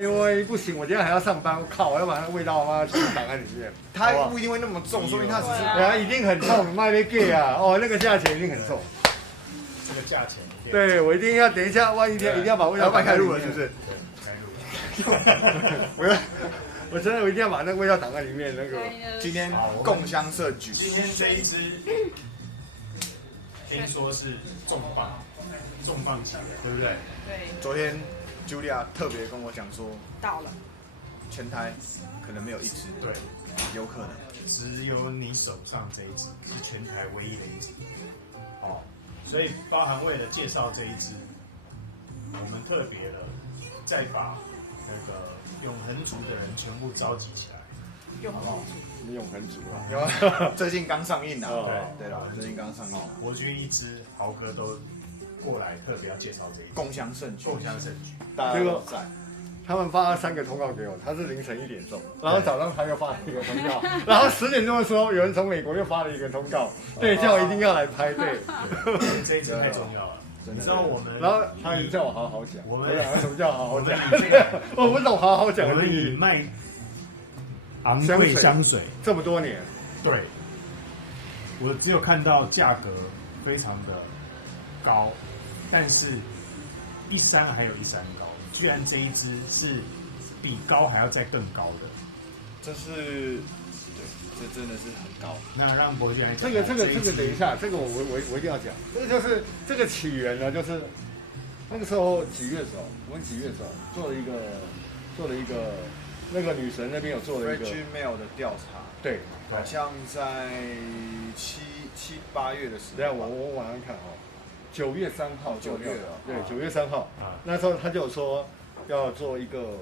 因为不行，我今天还要上班，我靠，我要把那个味道放在档案里面。它不一定会那么重，说明它只是对啊，一定很重，卖给 gay 啊，哦，那个价钱一定很重。这个价钱，对，我一定要等一下，万一一定要把味道。老板开录了是不是？对，开录。我真的一定要把那个味道挡在里面。那个今天共襄盛举。今天这一支听说是重磅级的，对不对？对，昨天 Julia 特别跟我讲说，到了，全台可能没有一支，对，有可能。只有你手上这一支是全台唯一的一支。哦，所以包含为了介绍这一支，我们特别的再把那个永恒族的人全部召集起来。永恒族，永恒族啊，有啊，最近刚上映啊。对了，最近刚上映啊。国军一支，豪哥都过来特别要介绍这一支，共襄盛举，共襄盛举。大家都在。他们发了3个通告给我，他是凌晨1点钟，然后早上他又发了1个通告，然后10点钟的时候，有人从美国又发了1个通告，对，叫我一定要来拍，对，这一支太重要了。你知道我们，然后他也叫我好好讲，我们什么叫好好讲？我我不懂好好讲的们定义。以卖昂贵香水，这么多年，对，我只有看到价格非常的高，但是一山还有一山高，居然这一支是比高还要再更高的，这是，对，这真的是很高。那让博轩来讲这个等一下，这个我一定要讲，这个就是这个起源呢，就是那个时候几月的时候，我们几月的时候做了一个那个女神那边有做了一个 Virgin Mail 的调查，对，好像在7、8月的时候。等下我晚上看哦，9月3号， 9月啊，对，9月3号，那时候他就有说要做一个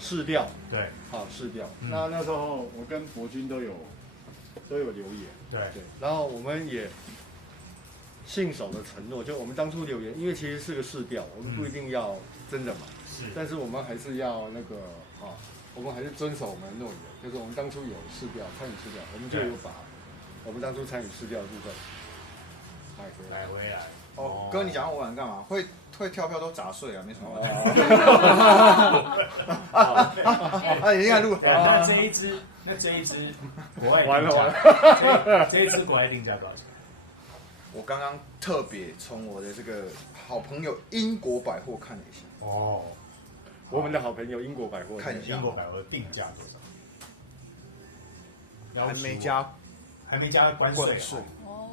试调，对好试调。那时候我跟博君都有留言，对对，然后我们也信守的承诺，就我们当初留言，因为其实是个试调，我们不一定要真的嘛，但是我们还是要那个我们还是遵守我们的诺言，就是我们当初有试调，参与试调，我们就有把我们当初参与试调的部分买回来。哦，哥，你讲我玩干嘛？会跳票都砸碎啊，没什么。已经在录了。那这一支国外完了，这一支国外定价多少钱？我刚刚特别从我的这个好朋友英国百货看了一下。哦，我们的好朋友英国百货看一下英国百货定价多少？还没加关税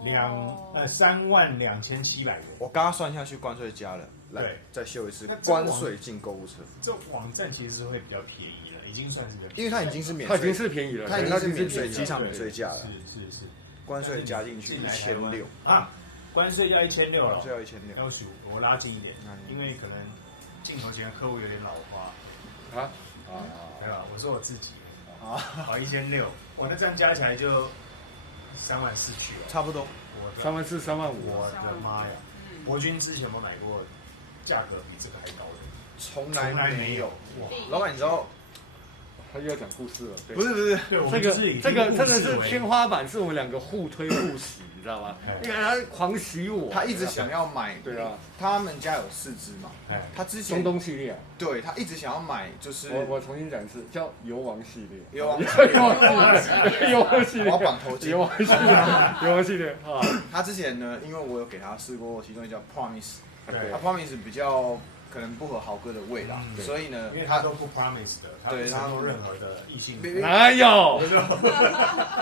，32700元。我刚刚算下去，关税加了，来再秀一次关税进购物车。这网站其实是会比较便宜了，已经算是因为它已经是免税，它已经是便宜了，它已经是免税机场免税价了。是，关税加进去1600啊，关税要1600了，就要1600。要数我拉近一点，因为可能镜头前客户有点老花对吧？我说我自己1600，我那这样加起来就34000去了，差不多34000、35000。我的妈呀！国军之前有没有买过价格比这个还高的？从来没有。哇！老板，你知道？他又要讲故事了，不是，这个真的是天花板，是我们2个互推互洗，你知道吗？你看他狂洗我，他一直想要买，对啊，他们家有4支嘛，他之前中东系列，对他一直想要买，就是我重新讲一次，叫油王系列，油王系列，我要绑头巾，油王系列啊。他之前呢，因为我有给他试过，其中一叫 Promise， 他 Promise 比较可能不合豪哥的味道，所以呢，因为他都不 promise 的，他不承诺任何的异性。哪有？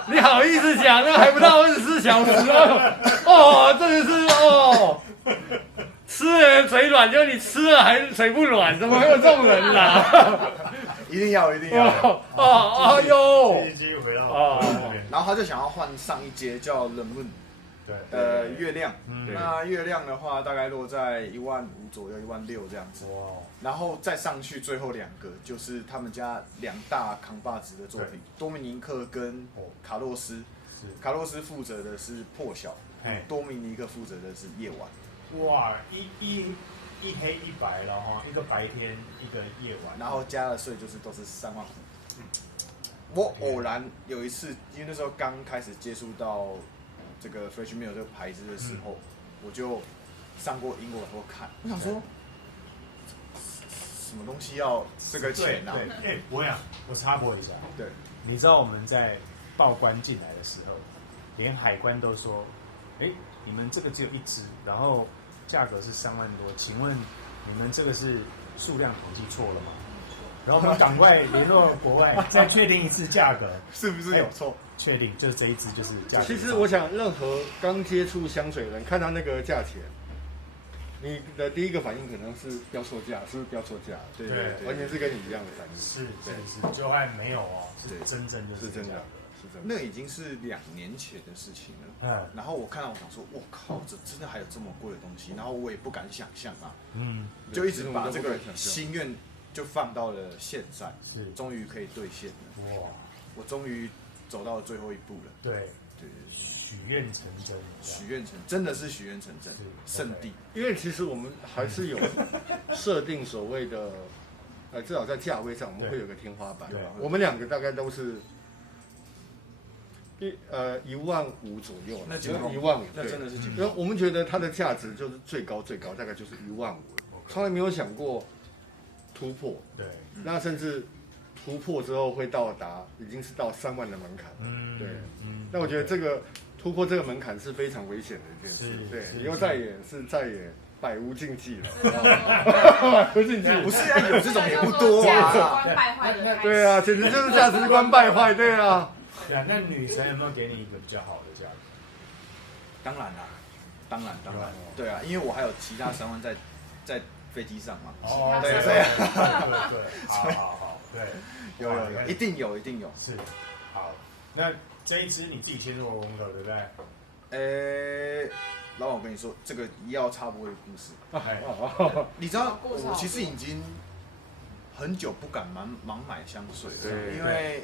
你好意思讲？那还不到24小时哦，真的是哦，吃人嘴软，就你吃了还嘴不软，怎么会有这种人啦？一定要！哎呦！继续回到然后他就想要换上一阶叫 The Moon。对，月亮，那月亮的话大概落在15000左右，16000这样子。然后再上去最后2个就是他们家2大扛把子的作品，多米尼克跟卡洛斯。卡洛斯负责的是破晓，多米尼克负责的是夜晚。哇，一黑一白了哈，一个白天，一个夜晚，然后加了税就是都是35000。我偶然有一次，因为那时候刚开始接触到这个 Virgin Mail 这个牌子的时候，我就上过英国百货看，我想说什什么东西要这个钱啊？对，我插播一下，对，你知道我们在报关进来的时候，连海关都说，你们这个只有一只，然后价格是3万多，请问你们这个是数量统计错了吗？然后我们赶快联络国外，再确定一次价格，是不是有错？确定就是这一支就是价格。其实我想，任何刚接触香水的人看到那个价钱，你的第一个反应可能是标错价，是不是标错价？对，完全是跟你一样的反应。是，就还没有哦，是真正就是真的。那已经是2年前的事情了。然后我看到我想说，我靠，这真的还有这么贵的东西？然后我也不敢想象啊。就一直把这个心愿就放到了现在，终于可以兑现了。哇！我终于走到了最后一步了。对，许愿成真，真的是许愿成真，圣地。因为其实我们还是有设定所谓的，至少在价位上我们会有个天花板。我们2个大概都是15000左右，那15000，那真的是因为我们觉得它的价值就是最高大概就是15000，从来没有想过突破。对，那甚至突破之后会到达已经是到3万的门槛。对，那我觉得这个突破这个门槛是非常危险的一件事。对，以后再也百无禁忌了。百无禁忌，不是啊，有这种也不多啊。价值观败坏的。对啊，简直就是价值观败坏。对啊。对啊，那女神有没有给你一个比较好的价格？当然啦，当然，对啊，因为我还有其他3万在飞机上嘛。对，好，对，有，一定有。是，好，那这一支你自己签入功的，对不对？老板，我跟你说，这个要插播一个故事。你知道，我其实已经很久不敢盲买香水了，因为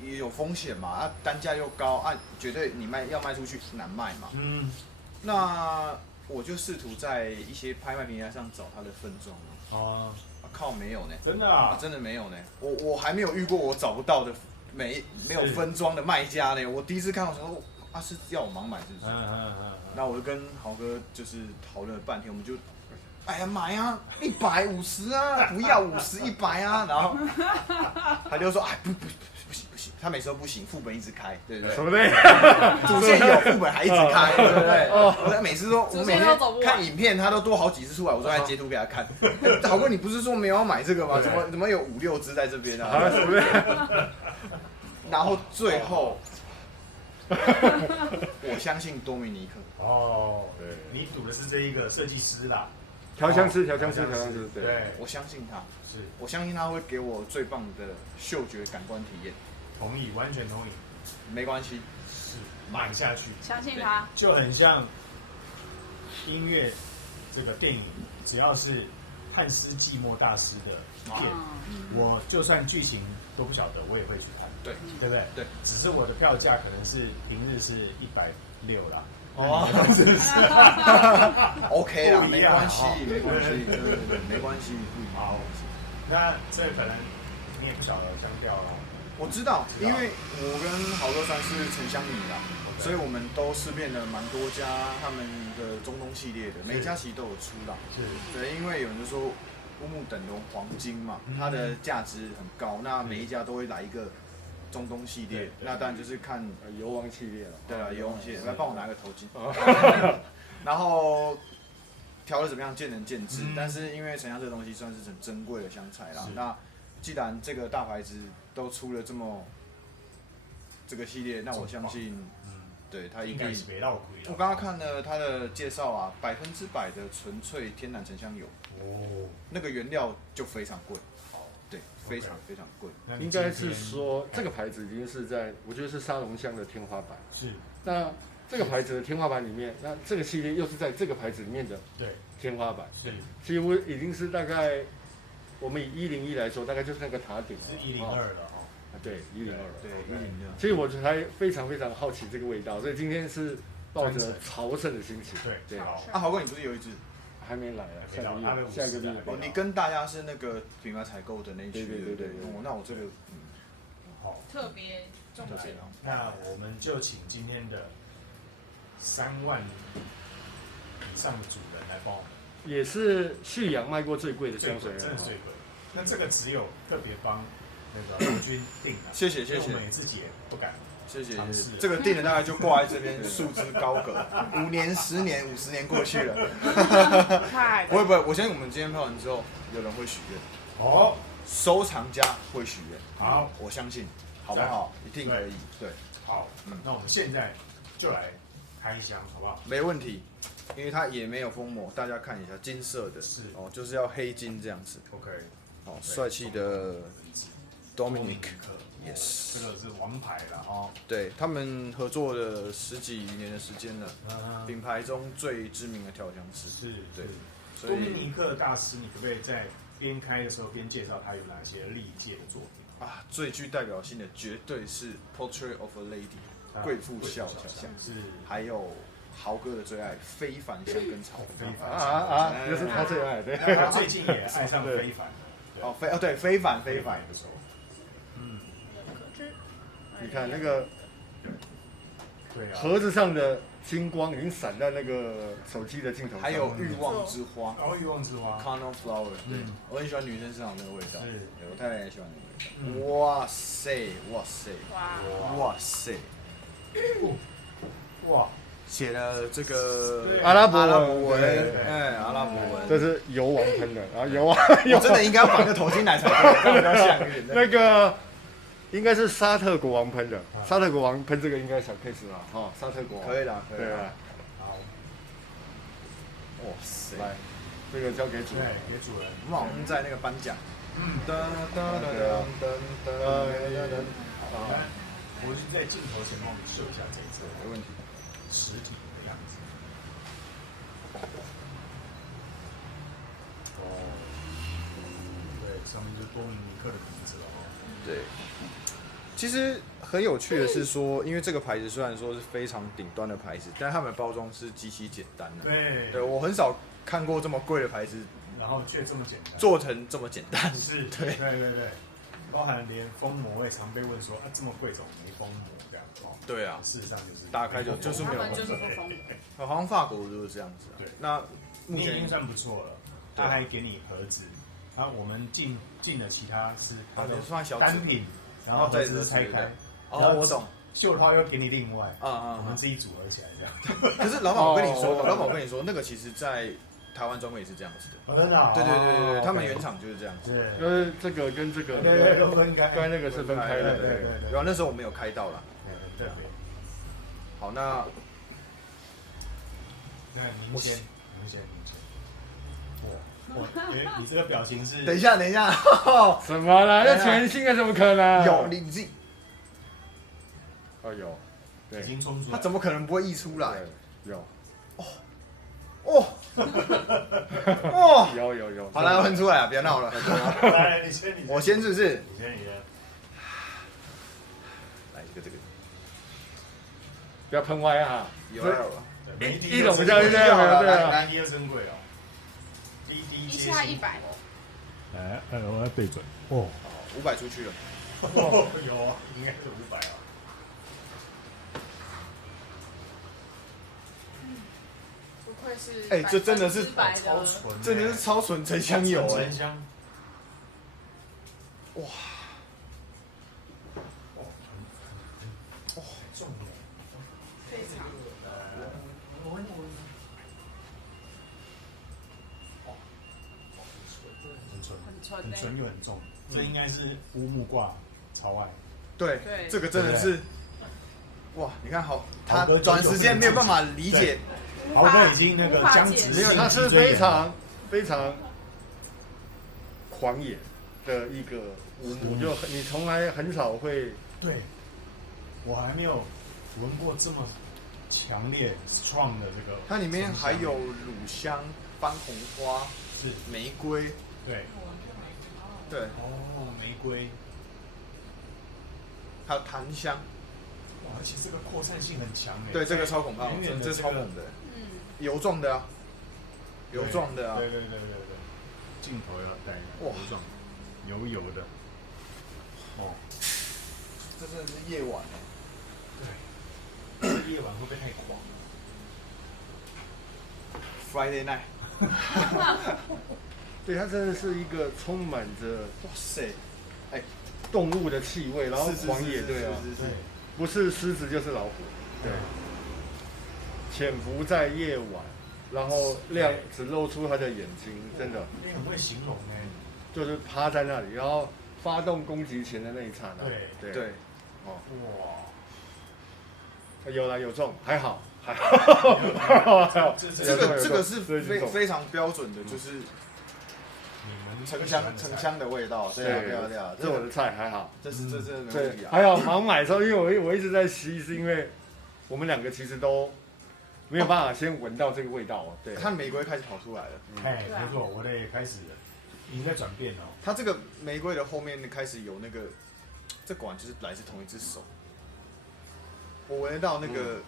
也有风险嘛，单价又高，绝对你要卖出去难卖嘛。那我就试图在一些拍卖平台上找它的分装。靠，没有呢，真的啊，真的没有呢。我还没有遇过我找不到的没有分装的卖家呢。我第一次看到说，是要我盲买是不是？那我就跟豪哥就是讨论了半天，我们就，买啊，150啊，不要50、100啊，然后他就说，不行，他每次都不行，副本一直开，对不对？什么嘞？主线有副本还一直开，对不对？我每次我每天看影片，他都多好几次出来，我说还截图给他看。豪哥，你不是说没有要买这个吗？怎么有5、6只在这边啊？然后最后。我相信多米尼克。对，你赌的是这一个设计师啦，调香师，对，我相信他，我相信他会给我最棒的嗅觉感官体验。同意，完全同意。没关系，是买下去，相信他，就很像音乐这个电影，只要是汉斯季默大师的片，我就算剧情都不晓得，我也会去看。对不对？对，只是我的票价可能是平日是160啦。OK 啦，没关系，对，没关系。好，那这可能你也不晓得香调啦。我知道，因为我跟豪哥算是沉香迷啦，所以我们都试遍了蛮多家他们的中东系列的，每一家其实都有出啦。对，因为有人就说乌木等同黄金嘛，它的价值很高，那每一家都会来一个中东系列，那当然就是看油王系列了。对了，油王系列，来帮我拿个头巾。然后调的怎么样，见仁见智。但是因为沉香这个东西算是很珍贵的香材啦，那既然这个大牌子都出了这个系列，那我相信，对它一定。我刚刚看了它的介绍啊，100%的纯粹天然沉香油，那个原料就非常贵。对，非常非常贵。应该是说这个牌子已经是我觉得是沙龙香的天花板。是。那这个牌子的天花板里面，那这个系列又是在这个牌子里面的天花板。是。几乎已经是大概，我们以101来说，大概就是那个塔顶。是102了对，102。对，106。其实我还非常非常好奇这个味道，所以今天是抱着朝圣的心情。对。豪哥，你不是有一支？还没来啊，下一个月。你跟大家是那个品牌采购的那一区，对。那我这个好特别重视。那我们就请今天的3万以上的主人来帮我们。也是旭阳卖过最贵的香水，真的最贵。那这个只有特别帮那个陆军定的，谢谢，我们自己也不敢。谢谢。这个定的大概就挂在这边，束之高阁。5年、10年、50年过去了。不会，我相信我们今天拍完之后，有人会许愿。哦，收藏家会许愿。好，我相信，好不好？一定可以。对，好，那我们现在就来开箱，好不好？没问题，因为它也没有封膜，大家看一下，金色的，是哦，就是要黑金这样子。OK， 好，帅气的 Dominic。Yes， 这个是王牌了哦。对他们合作了10几年的时间了，品牌中最知名的调香师。是，对。多米尼克大师，你可不可以在边开的时候边介绍他有哪些历届的作品啊？最具代表性的绝对是 Portrait of a Lady， 贵妇肖像，是，还有豪哥的最爱非凡香根草。这是他最爱，对。他最近也爱上非凡。哦，对，非凡的时候。你看那个盒子上的金光已经闪在那个手机的镜头上。还有欲望之花，欲望之花 ，Carnal Flower， 对，我很喜欢女生身上那个味道，是，我太太也喜欢那个味道。哇塞，哇塞，哇，写了这个阿拉伯文，阿拉伯文，这是油王喷的，然后油王，我真的应该要绑个头巾来才对，比较像一点。那个。应该是沙特国王喷的，沙特国王喷这个应该小 case 啦，哈，沙特国王可以啦，对啊。好，哇塞，来，这个交给主人，给主人。我们在那个颁奖，我是在镜头前帮我们秀一下这一次，没问题，实体的样子。哦，对，上面就是多米尼克的名字了哦。对，其实很有趣的是说，因为这个牌子虽然说是非常顶端的牌子，但他们的包装是极其简单的。对，我很少看过这么贵的牌子，然后却这么简单，做成这么简单。是，对，包含连封膜，我也常被问说啊，这么贵怎么没封膜这样？哦，对啊，事实上就是打开就是没有封膜，好像法国就是这样子。对，那目前已经算不错了，他还给你盒子。然后我们进了其他是它的单品，然后再是拆开。哦，我懂。袖套又给你另外，我们自己组合起来这样。可是老板，我跟你说，那个其实在台湾专柜也是这样子的。很好。对，他们原厂就是这样子。对，这个跟这个分开，刚才那个是分开的。对。然后那时候我没有开到了。对。好，那您先。你这个表情是？等一下，什么啦？那全新的怎么可能？有你自己。哦，有，已经冲出来。他怎么可能不会溢出来？有。有。好，来，我喷出来啊！别闹了。来，你先。我先是不是？你先。来这个。不要喷歪啊！有。一种下去这样，对啊。第二珍贵哦。一下100。哎，我要对准。哦，500出去了。有啊，应该是500啊。不愧是。哎，这真的是超纯，真的是超纯沉香油哎。沉香。哇。重的。非常。很纯又很重，这应该是乌木挂超爱。对，这个真的是，哇！你看好，他短时间没有办法理解，豪哥已经那个僵直，没有，他是非常狂野的一个乌木，就你从来很少会。对，我还没有闻过这么强烈 strong 的这个。它里面还有乳香、番红花、是玫瑰。对，玫瑰，还有檀香，哇，而且这个扩散性很强哎。对，这个超恐怖，这超猛的，油状的啊，油状的啊。对，镜头要带油状，油的。哦，这真的是夜晚对，夜晚会不会太狂？Friday night。对，它真的是一个充满着哇塞，哎，动物的气味，然后是狂野，对啊，不是狮子就是老虎，对，潜伏在夜晚，然后只露出它的眼睛，真的，你很会形容哎，就是趴在那里，然后发动攻击前的那一刹那，对，哦，哇，有了有中，还好。这个是非常标准的，就是沉香的味道，对啊，这我的菜还好，这是没问题啊。还好盲买的时候，因为我一直在吸，是因为我们两个其实都没有办法先闻到这个味道哦。对，看玫瑰开始跑出来了，哎，没错，我的也开始已经在转变了。它这个玫瑰的后面开始有那个，这果然就是来自同一只手，我闻得到那个。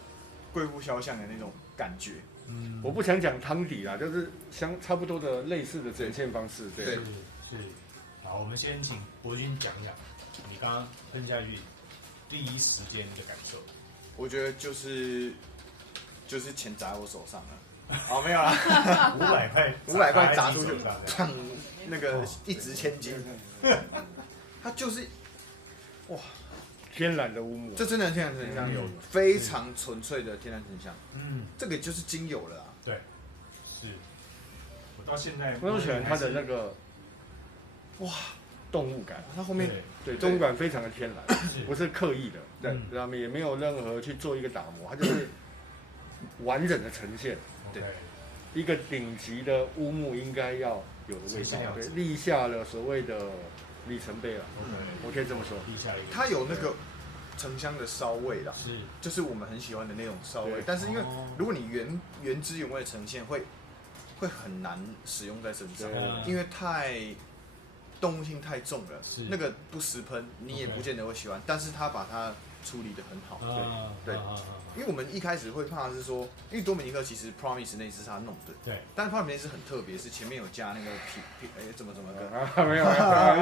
贵妇肖像的那种感觉，我不想讲汤底啦，就是差不多的类似的呈现方式，对。是。好，我们先请博君讲讲你刚刚喷下去第一时间的感受。我觉得就是钱砸在我手上了，哦，没有啦，500块砸出去，砰，那个一掷千金，它就是哇。天然的乌木，这真的天然沉香有非常纯粹的天然沉香，这个就是精油了啊。对，是。我到现在我很喜欢它的那个，哇，动物感，它后面对动物感非常的天然，不是刻意的，对，然后也没有任何去做一个打磨，它就是完整的呈现，对，一个顶级的乌木应该要有的味道，对，立下了所谓的里程碑了，我可以这么说，它有那个沉香的烧味啦，就是我们很喜欢的那种烧味。但是因为如果你原汁原味呈现，会很难使用在身上，因为动物性太重了，那个不实喷你也不见得会喜欢。但是它把它处理得很好，对。因为我们一开始会怕的是说，因为多米尼克其实 Promise 那只是他弄的，对。但是 Promise 那只很特别，是前面有加那个怎么个？没有，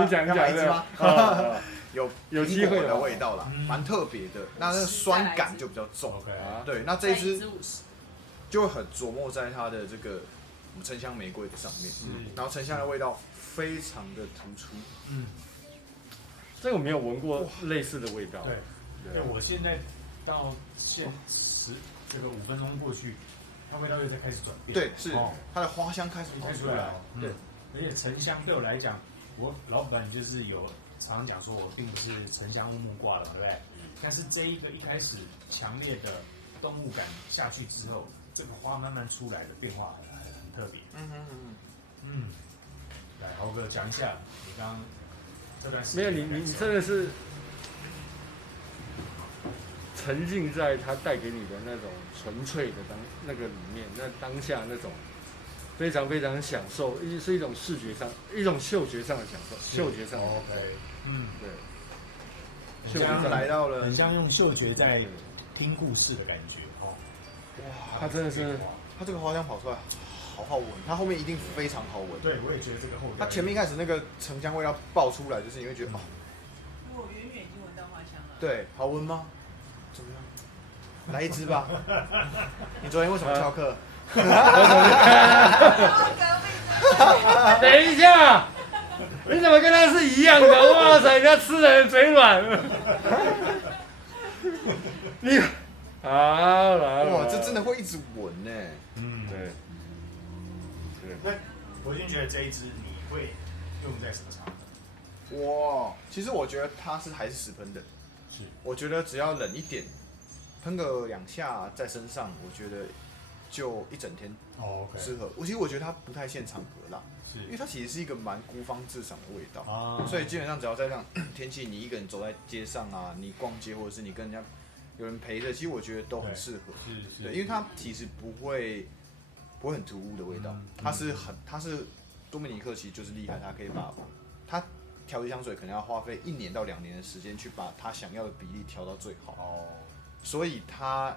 你讲一只吗？有机会的味道啦，蛮特别的。那个酸感就比较重，对。那这一只就会很琢磨在它的这个沉香玫瑰的上面，然后沉香的味道非常的突出。这个我没有闻过类似的味道。对，我现在。到这个5分钟过去，它味道又在开始转变。对，是它的花香开始跑出来。对，而且沉香对我来讲，我老板就是常常讲说我并不是沉香乌木挂的，对不对？但是这一个一开始强烈的动物感下去之后，这个花慢慢出来的变化很特别。来，豪哥讲一下你刚刚这段时间。没有你真的是。沉浸在它带给你的那种纯粹的那个里面，那当下那种非常非常享受，是一种视觉上、一种嗅觉上的享受，嗅觉上的享受。对，嗅觉来到了，很像用嗅觉在听故事的感觉哦。哇，它真的是，它这个花香跑出来，好好闻，它后面一定非常好闻。对，我也觉得这个后面。它前面一开始那个沉香味道爆出来，就是你会觉得哦，我远远已经闻到花香了。对，好闻吗？怎么样？来一支吧。你昨天为什么翘课？等一下，你怎么跟他是一样的？哇塞，人家吃人嘴软。你好了，哇，这真的会一直闻呢。对。那我已经觉得这一支你会用在什么场合？哇，其实我觉得它还是实喷的。是。我觉得只要冷一点。喷个2下在身上，我觉得就一整天适合。其实我觉得它不太限场合啦，因为它其实是一个蛮孤芳自赏的味道，所以基本上只要在这样天气，你一个人走在街上啊，你逛街或者是你跟人家有人陪着，其实我觉得都很适合。对，因为它其实不会很突兀的味道，它是多米尼克，其实就是厉害，它可以把它调一香水可能要花费1年到2年的时间去把它想要的比例调到最好。所以他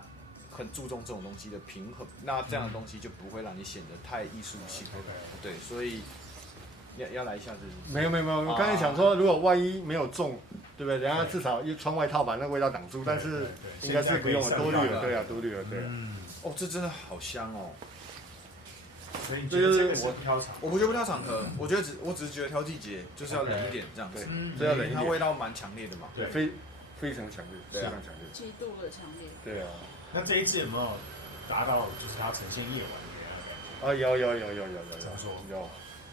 很注重这种东西的平衡，那这样的东西就不会让你显得太艺术性。对，所以要来一下子。没有，我刚才想说，如果万一没有中，对不对？人家至少穿外套把那个味道挡住，但是应该是不用了，多虑了，对啊，多虑了，对。哦，这真的好香哦！所以你觉得这个是挑场？我不觉得不挑场合，我只是觉得挑季节，就是要冷一点这样子。这要冷一点，它味道蛮强烈的嘛。对，非常强烈，非常强烈，极度的强烈。对啊。那这一次有没有达到就是它呈现夜晚的感觉？啊，有，怎么说？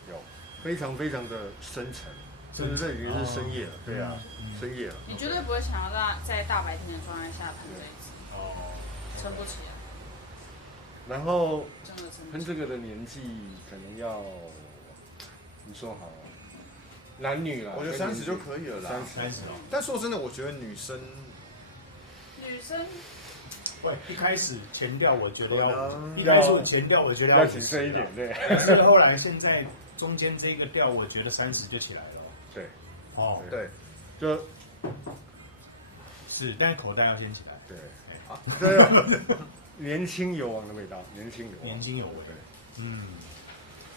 有，非常非常的深沉，甚至这已经是深夜了，对啊，深夜了。你绝对不会想要在大白天的状态下喷这一支，撑不起来。然后真的撑不起来。喷这个的年纪可能要，你说好，男女啦，我觉得30就可以了啦。 30哦。但说真的，我觉得女生喂，一开始前调我觉得要谨慎一点，对。但是后来现在中间这个调，我觉得30就起来了。对，哦，对，是，但是口袋要先起来。对，这年轻有王的味道，年轻有王，对。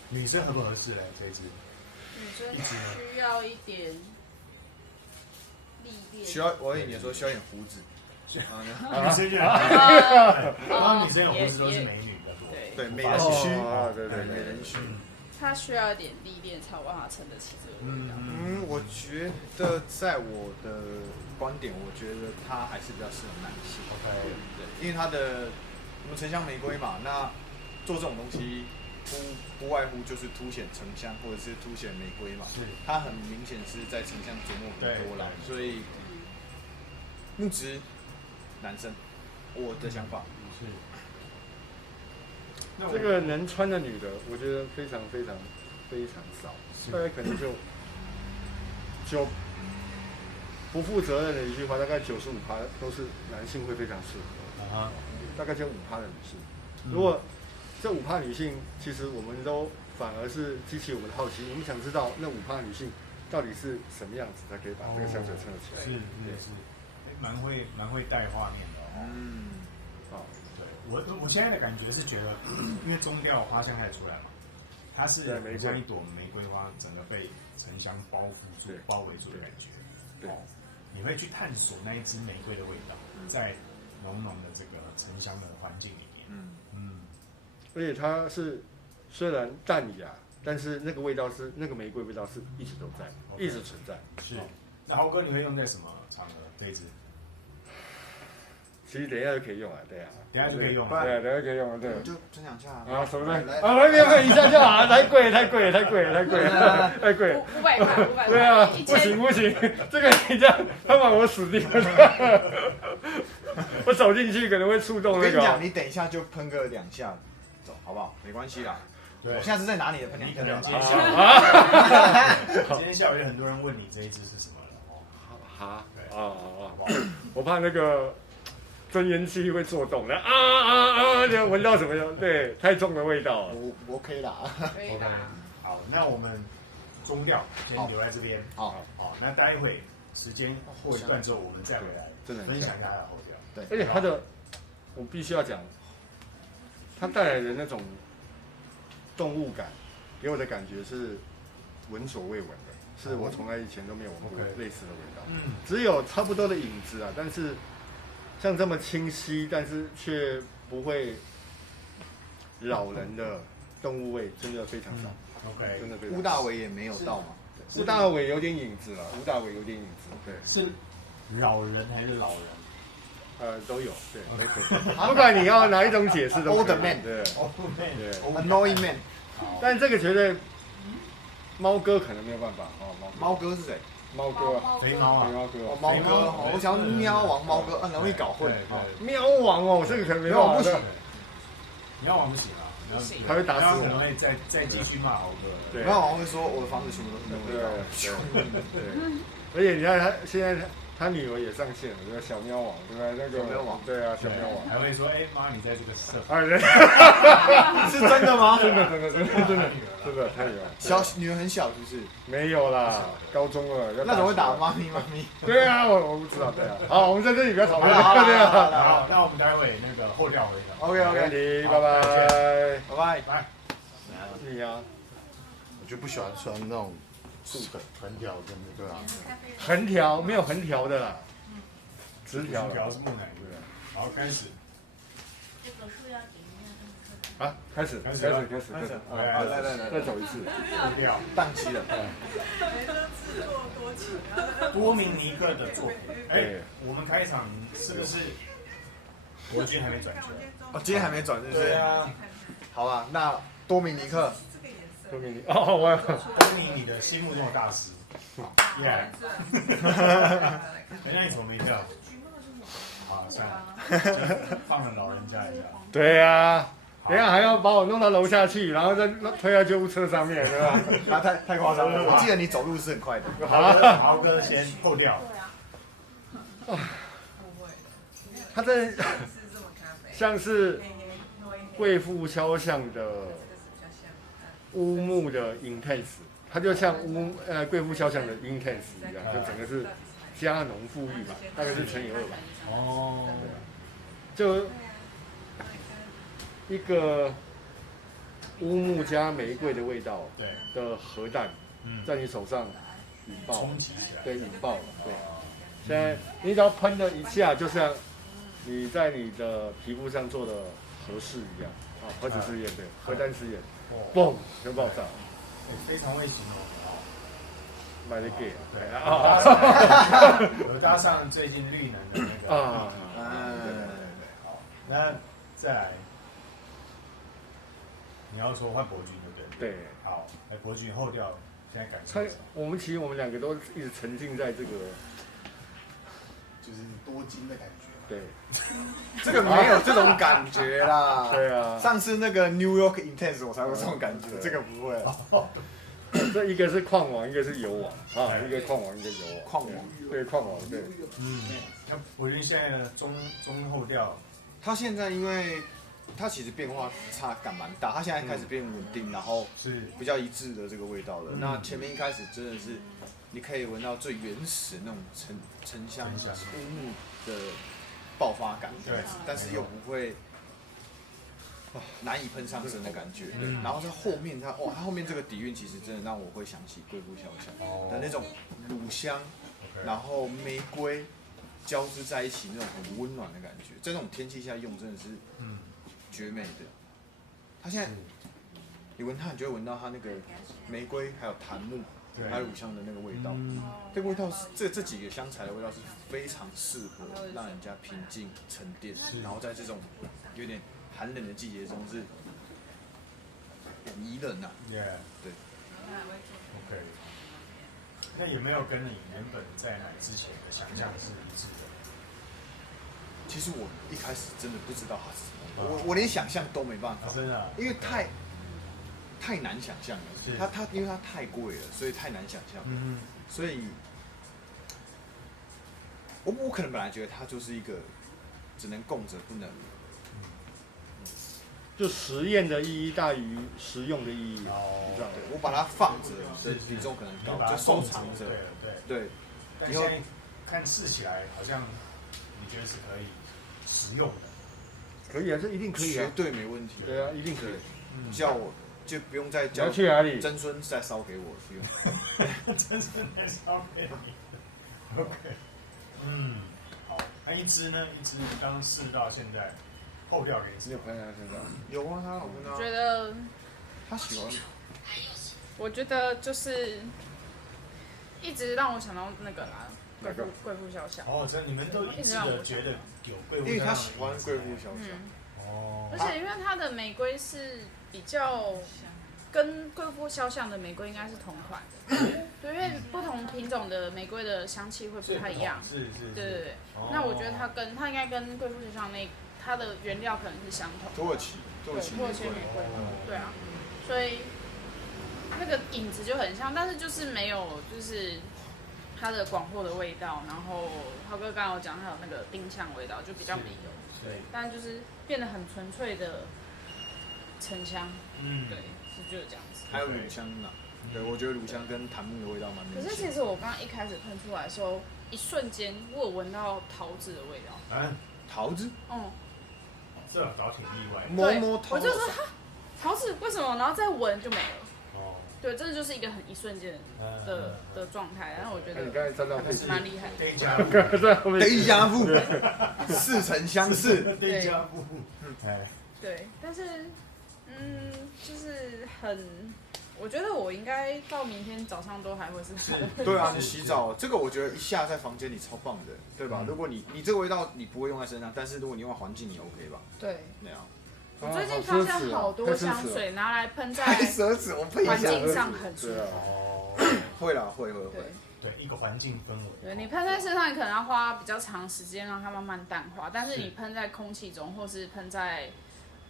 女生合不合适嘞？这一支？女生需要一点历练。我跟你说需要一点胡子。女生就女生有胡子都是美女的，对，美人须，对，美人须。她需要一点历练才有办法撑得起这个味道。我觉得在我的观点，我觉得它还是比较适合男性。对，因为我们沉香玫瑰嘛，那做这种东西不外乎就是凸显沉香或者是凸显玫瑰嘛。是，它很明显是在沉香琢磨很多啦，所以木质男生，我的想法是。这个能穿的女的，我觉得非常少，大概可能就不负责任的一句话，大概95%都是男性会非常适合，大概就5%的女性。如果这5%女性，其实我们都反而是激起我们的好奇，我们想知道那5%女性到底是什么样子，才可以把这个香水撑得起来。是，蛮会带画面的对，我现在的感觉是觉得，因为中调花香开始出来嘛，它是像一朵玫瑰花，整个被沉香包围住的感觉。对，你会去探索那一支玫瑰的味道，在浓浓的这个沉香的环境里面。而且它是虽然淡雅，但是那个味道是那个玫瑰味道是一直都在，一直存在。是。那豪哥，你会用在什么场合？这一支？其实等一下就可以用了，对啊。等一下就可以用，对，等一下可以用，对。我就分享一下啊，什么呢？啊，没一下就好，太贵了，太贵了，500块，对啊，不行，这个你这样，他把我死定了。我走进去可能会触动那个。我跟你讲，你等一下就喷个2下，走，好不好？没关系啦。我下次再拿你的喷2下。今天下午有很多人问你这一支是什么了我怕那个。增烟器会作动的你闻到什么样？对，太重的味道。我 OK 啦，可以啦。好，那我们中调先留在这边。好，那待会时间过一段之后，我们再回来，真的分享一下它的后调。对，而且它的，我必须要讲，它带来的那种动物感，给我的感觉是闻所未闻的，是我从来以前都没有闻过类似的味道。只有差不多的影子啊，但是。像这么清晰，但是却不会扰人的动物味，真的非常少。OK， 真的非常少。乌大维也没有到嘛？乌大维有点影子了，乌大维有点影子。对，是扰人还是老人？都有，对，都可以。不管你要哪一种解释都可以。Old man， 对 ，Annoying man。但这个绝对，猫哥可能没有办法哦。猫哥是谁？猫哥，肥猫哥，猫哥，我想喵王猫哥，容易搞混。喵王哦，这个可能没办法。不行，喵王不行啊，他会打死我，可能会再继续骂豪哥。喵王会说我的房子全部都是那味道。对，而且你看他现在他女儿也上线了，对吧？小喵王，对吧？那个小喵王，对啊，小喵王还会说，妈，你在这个社是真的吗？真的，太有。小女儿很小，是不是？没有啦，高中了。那怎么会打妈咪？对啊，我不知道，对啊。好，我们在这里不要讨论。好，那我们待会那个后调回来。OK，拜拜。你啊，我就不喜欢穿那种竖的横条跟那个横条没有横条的啦，直条是木乃伊。好，开始。这个树要点一下，啊，开始，开始了来，再走一次，后调宕机了。没说制作多勤，然后多明尼克的作品。我们开场是不是国军还没转出来？哦，今天还没转，是不是？对啊，好吧，那多明尼克，多明尼哦，我多明你的心目中的大师，耶！人家你什么名字？好，算了，放了老人家一下。对啊，等一下还要把我弄到楼下去，然后再推到救護车上面，对吧？那太夸张了。我记得你走路是很快的。豪哥先后调。他这像是贵妇肖像的乌木的 intense， 它就像贵妇肖像的 intense 一样，就整个是加浓富裕嘛，大概是乘以2吧。哦，就一个乌木加玫瑰的味道的核弹，在你手上引爆，冲击起来，对，引爆了，对。现在你只要喷了一下，就像你在你的皮肤上做的核试一样，啊，核子试验对，核弹试验，嘣就爆炸，非常会形容哦。买的给有搭上最近绿能的那个啊，好，那再来，你要说换博君对不对？对，好，博君后调现在感受他我们两个都一直沉浸在这个就是多金的感觉。对，这个没有这种感觉啦。对啊，上次那个 New York Intense 我才有这种感觉，这个不会。这一个是矿王，一个是油王啊，一个矿王，一个油王。矿王对，矿王对。那博君现在的中后调，他现在因为他其实变化差感蛮大，他现在开始变稳定，然后是比较一致的这个味道了。那前面一开始真的是你可以闻到最原始那种沉香乌木的爆发感，对，但是又不会难以喷上身的感觉。对，然后在后面它后面这个底蕴其实真的让我会想起贵妇肖像的那种乳香，然后玫瑰交织在一起那种很温暖的感觉，在那种天气下用真的是绝美的。它现在你闻它，你就会闻到它那个玫瑰还有檀木。还有乳香的那个味道，这个味道是这几个香材的味道是非常适合让人家平静沉淀，然后在这种有点寒冷的季节中是很宜人呐。对。OK。那有没有跟你原本在买之前的想象是一致的？其实我一开始真的不知道它是什么，我连想象都没办法，真的，因为太难想象了。因为它太贵了，所以太难想象。所以，我可能本来觉得它就是一个只能供着不能。就实验的意义大于实用的意义。对，我把它放着的比重可能高，就收藏着。对。但现在看试起来，好像你觉得是可以实用的。可以啊，这一定可以啊，绝对没问题。对啊，一定可以。叫我就不用再叫去哪里？曾孙再烧给我，不用。曾孙再烧给你。OK。好。那一支呢？一支刚试到现在，后调给你。你有喷他身上？有啊，他好喷啊。我觉得他喜欢。我觉得就是一直让我想到那个啦，贵妇肖像。哦，所以你们都一致的觉得有贵妇肖像，因为他喜欢贵妇肖像。而且因为它的玫瑰是比较跟贵妇肖像的玫瑰应该是同款的，对，因为不同品种的玫瑰的香气会不太一样。是。对。那我觉得它应该跟贵妇肖像它的原料可能是相同。土耳其玫瑰。对啊，所以那个影子就很像，但是就是没有就是它的广藿的味道，然后浩哥刚刚有讲它有那个丁香味道，就比较没有。对，但就是变得很纯粹的沉香，对，就是这样子。还有乳香呢，对，我觉得乳香跟檀木的味道蛮明显。可是其实我刚刚一开始喷出来的时候，一瞬间我有闻到桃子的味道。桃子？这倒挺意外。摸桃子。我就说哈，桃子为什么？然后再闻就没了。对，这就是一个很一瞬间的状态，然后我觉得你刚才站到还是蛮厉害的。德加夫，似曾相识。德加夫，对，但是就是我觉得我应该到明天早上都还会是它的味道。对啊，你洗澡这个我觉得一下在房间里超棒的，对吧？如果你这个味道你不会用在身上，但是如果你用在环境，你 OK 吧？对。那样。我最近发现好多香水拿来喷在太奢侈，我配一下。环境上很舒服。会啦，会。对，一个环境氛围。对，你喷在身上，你可能要花比较长时间让它慢慢淡化，但是你喷在空气中，或是喷在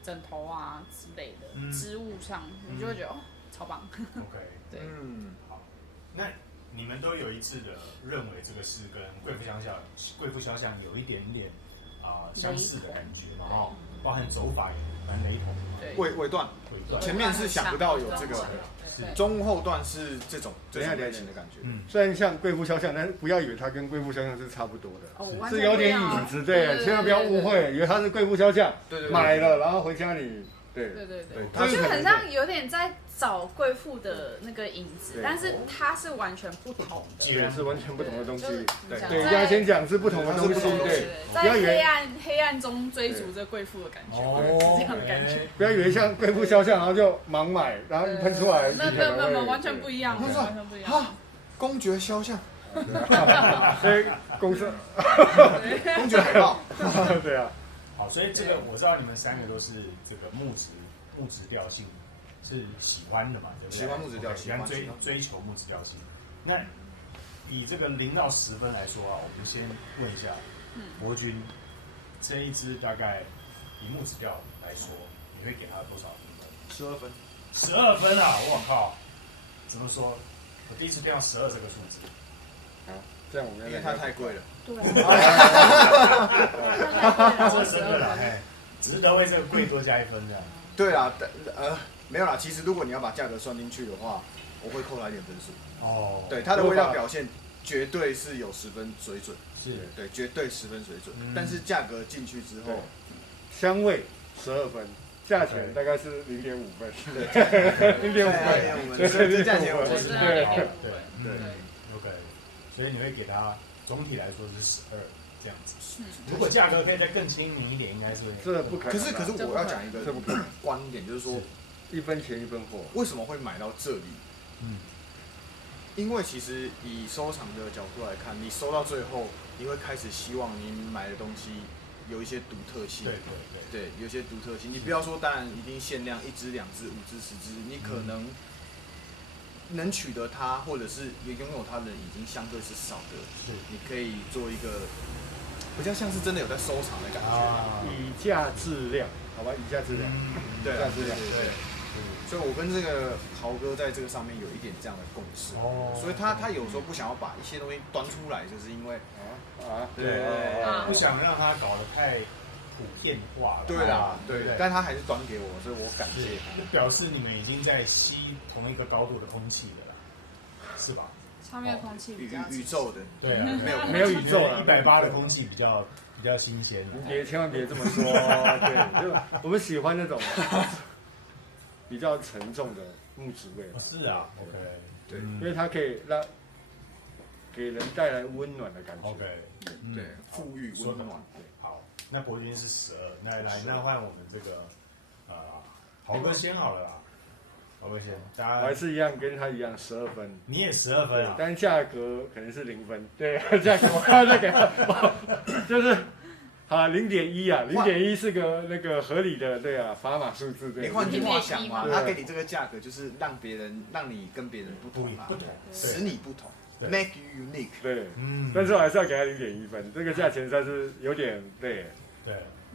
枕头啊之类的织物上，你就会觉得超棒。OK， 对，好。那你们都有一致的认为这个是跟贵妇肖像有一点点相似的感觉嘛？哦，包含手法也蛮雷同的。尾段，前面是想不到有这个。中后段是这种类型的感觉，虽然像贵妇肖像，但是不要以为它跟贵妇肖像是差不多的，是有点影子，对，千万不要误会，以为它是贵妇肖像，买了然后回家里，对，它就很像有点在找贵妇的那个影子，但是它是完全不同的，是完全不同的东西，对，要先讲是不同的东西，对，在黑暗中追逐着贵妇的感觉，是这样的感觉，不要以为像贵妇肖像，然后就盲买，然后一喷出来，没有，完全不一样，完全不一样。公爵肖像，所以公爵海报，对啊。好，所以这个我知道你们3个都是这个木质调性是喜欢的嘛，对不对？喜欢木质调性，喜欢追求木质调性。那以这个0到10分来说啊，我们先问一下博君，这一支大概以木质调来说，你会给他多少？12分。12分啊！我靠，怎么说？我第一次听到12这个数字。这样我们因为它太贵了。对。这真的啦，值得为这个贵多加1分这样。对啦，没有啦。其实如果你要把价格算进去的话，我会扣他一点分数。哦。对，它的味道表现绝对是有10分水准。是。对，绝对10分水准。但是价格进去之后，香味12分。价钱大概是0.5分，对，0.5分，这价钱我是对，OK， 所以你会给他总体来说是12这样子。如果价格可以再更亲民一点，应该是这不可能。可是我要讲一个观点，就是说1分钱1分货，为什么会买到这里？因为其实以收藏的角度来看，你收到最后，你会开始希望你买的东西有一些独特性，对，有些独特性。你不要说，当然一定限量1支、2支、5支、10支，你可能取得它，或者是也拥有它的人已经相对是少的。你可以做一个比较像是真的有在收藏的感觉，以价质量，好吧，以价质量，对，价质量，对。所以我跟这个豪哥在这个上面有一点这样的共识，所以他有时候不想要把一些东西端出来，就是因为对，不想让他搞得太普遍化了。对啦，对，但他还是端给我，所以我感谢他。就表示你们已经在吸同一个高度的空气了啦，是吧？上面的空气宇宙的，对啊，没有宇宙了，180的空气比较新鲜。千万别这么说，对，就我们喜欢那种比较沉重的木质味。是啊 ，OK， 对，因为它可以给人带来温暖的感觉。 OK， 对，富裕温暖。好，那博君是12，来，那换我们这个豪哥先好了啦。豪哥先，大家我还是一样跟他一样12分。你也12分啊？但价格可能是0分。对，价格我要再给他，就是0.1啊，0.1是个那个合理的，对啊，砝码数字。对，你换句话想嘛，他给你这个价格就是让你跟别人不同，使你不同。Make you unique。对，但是我还是要给他0.1分，这个价钱算是有点对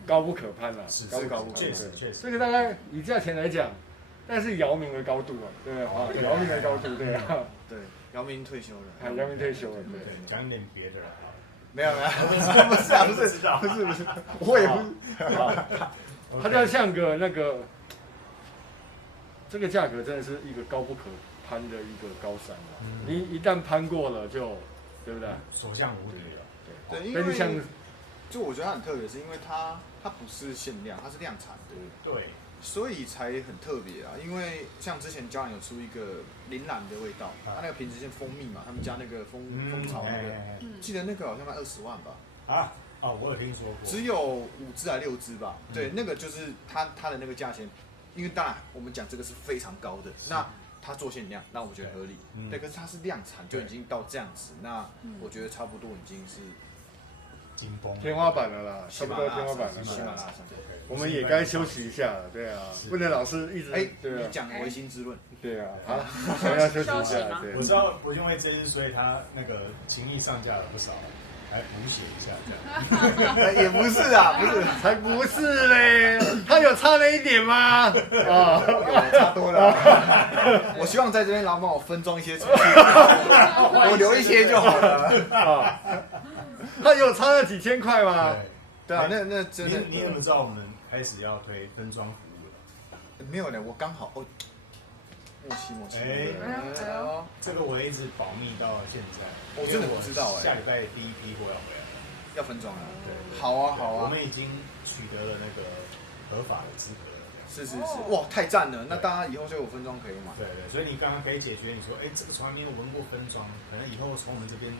高不可攀了，是高不可攀。确实，这个大概以价钱来讲，但是姚明的高度啊，对啊，姚明的高度，对啊，对，姚明退休了，姚明退休了，对，讲点别的了。没有，不是，我也不是，它就像个那个，这个价格真的是一个高不可攀的一个高山啊！你一旦攀过了，就对不对？所向无敌了。对，因为就我觉得它很特别，是因为它不是限量，它是量产的，对，所以才很特别啊。因为像之前胶囊有出一个铃兰的味道，它那个瓶子是蜂蜜嘛，他们加那个蜂巢那个，记得那个好像卖20万吧？啊，我有听说过，只有5支还6支吧？对，那个就是它的那个价钱因为当然我们讲这个是非常高的，那它做限量，那我觉得合理。对，可是它是量产就已经到这样子，那我觉得差不多已经是紧绷天花板了啦，差不多天花板了。喜马拉雅山。我们也该休息一下了，对啊，不能老是一直对你啊，讲唯心之论，对啊，好，我们要休息一下，对我。知道博君会这次，所以他那个情谊上架了不少，来补写一下这样。也不是啊，不是，才不是嘞，他有差那一点吗？啊，差多了。我希望在这边，然后帮我分装一些出去，我留一些就好了。啊，他有差那几千块吗？对啊，那真的。你怎么知道我们开始要推分装服务了？没有呢，我刚好哦，默契。这个我一直保密到现在。我真的不知道下礼拜第一批货要回来，要分装了。对，好啊。我们已经取得了那个合法的资格了。是，哇，太赞了！那大家以后就有分装可以买。对，所以你刚刚可以解决你说，这个从来没有闻过分装，可能以后从我们这边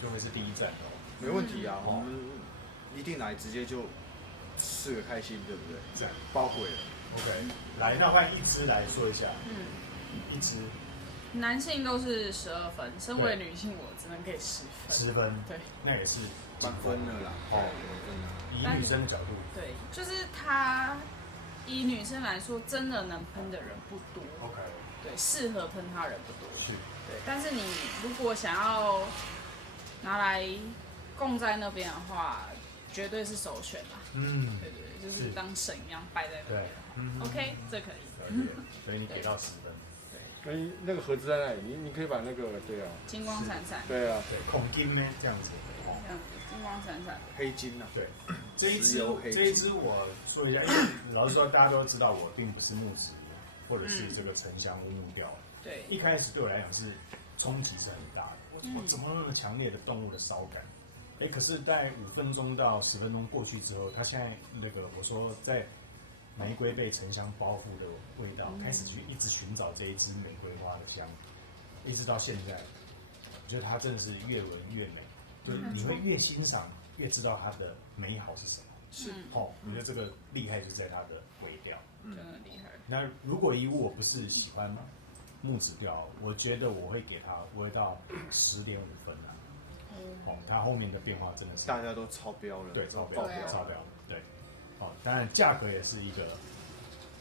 就会是第一站哦。没问题啊，我们一定来，直接就吃个开心，对不对？这样包鬼了。OK， 来，那换一支来说一下。一支。男性都是12分，身为女性我只能给10分。10分，对，那也是满分了啦。以女生的角度，对，就是他以女生来说，真的能喷的人不多。OK，对，适合喷他人不多。是，对，但是你如果想要拿来供在那边的话，绝对是首选啦。对，就是当神一样摆在那边。OK， 这可以。所以你给到10分。那个盒子在那里，你可以把那个对啊，金光闪闪。对啊，对，孔金呢这样子。这样子，金光闪闪。黑金啊。对，这一支我说一下，因为老实说，大家都知道我并不是木质或者是这个沉香乌木调。对。一开始对我来讲是冲击是很大的，我怎么那么强烈的动物的骚感？可是在5分钟到10分钟过去之后，它现在那个我说在玫瑰被沉香包覆的味道，开始去一直寻找这一支玫瑰花的香，一直到现在，我觉得它真的是越闻越美，就是你会越欣赏，越知道它的美好是什么。是我觉得这个厉害就在它的尾调，真的厉害。那如果以我不是喜欢木质调，我觉得我会给它，我会到10.5分啊。它后面的变化真的是大家都超标了，对，超标，对。当然价格也是一个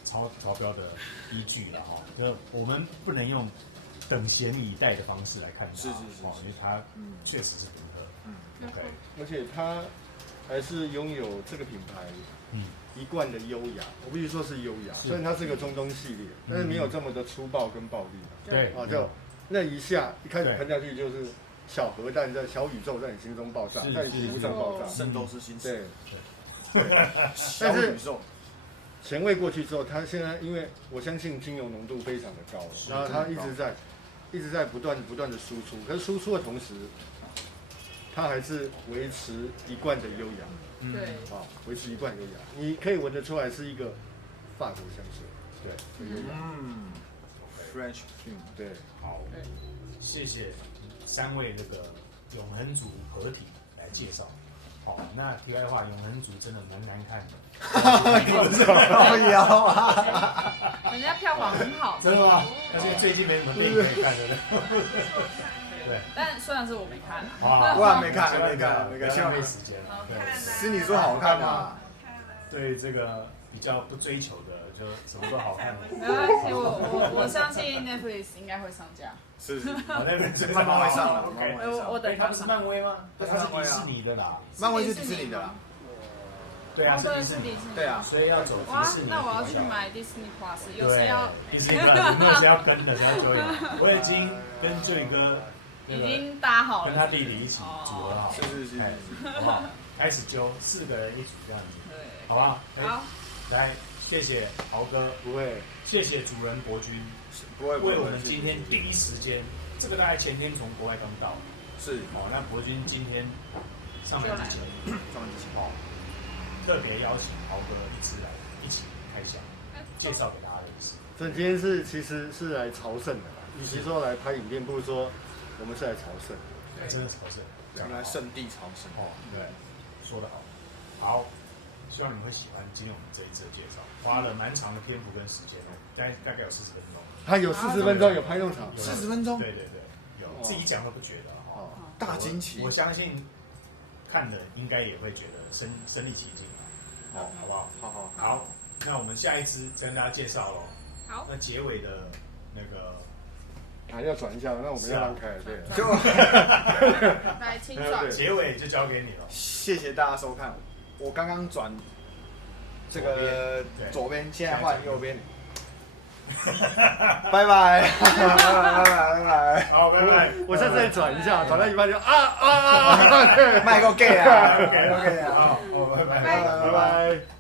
超标的依据了哈。就我们不能用等闲以待的方式来看它，是，因为它确实是独特。OK， 而且它还是拥有这个品牌一贯的优雅，我必须说是优雅。虽然它是个中东系列，但是没有这么的粗暴跟暴力。对，就那一下一开始喷下去就是小核弹在小宇宙在你心中爆炸，在你皮肤上爆炸，圣斗士星矢。对，但是前味过去之后，它现在因为我相信精油浓度非常的高，然后它一直在不断的输出，可是输出的同时，它还是维持一贯的优雅。对，维持一贯优雅，你可以闻得出来是一个法国香水。对，French perfume。对，好，谢谢3位这个永恒族合体来介绍。那题外话，永恒族真的蛮难看的。靠腰啊！人家票房很好。真的吗？而且最近没什么电影可以看的。对。但虽然是我没看，我没看，希望没时间。是你说好看吗？对这个比较不追求的，就什么都好看。没关系，我相信 Netflix 应该会上架。是，Netflix 慢慢会上了。我等它不是漫威吗？它是迪士尼的啦。漫威是迪士尼的啦。对啊，是迪士尼。对啊，所以要走迪士尼。那我要去买 Disney Plus， 有谁要？迪士尼 Plus， 有没有谁要跟的？谁要揪一我已经跟Joey哥已经搭好了，跟他弟弟一起组合好，是，好不好？开始揪4个人一组这样子，对，好不好？好，来，谢谢豪哥，不会，谢谢主人伯君，不会，为我们今天第一时间，这个大概前天从国外刚到，是，那伯君今天上班之前，特别邀请豪哥一起来一起开箱，介绍给大家认识。这今天其实是来朝圣的啦，与其说来拍影片，不如说我们是来朝圣。真的朝圣，来圣地朝圣。对，说得好。好，希望你们会喜欢今天我们这一次的介绍，花了蛮长的篇幅跟时间哦，大概有40分钟。它有40分钟，有拍用场40分钟，对，有自己讲都不觉得哈，大惊奇。我相信看的应该也会觉得身临其境啊，好不好？好，那我们下一支再跟大家介绍喽。好，那结尾的那个还要转一下，那我们要让开，对，就来请转。结尾就交给你了。谢谢大家收看。我刚刚转这个左边，现在换右边。拜拜，拜拜，好，拜拜。我在这里转一下，转到一半就卖个 gay 啊，OK，好，拜拜，拜拜。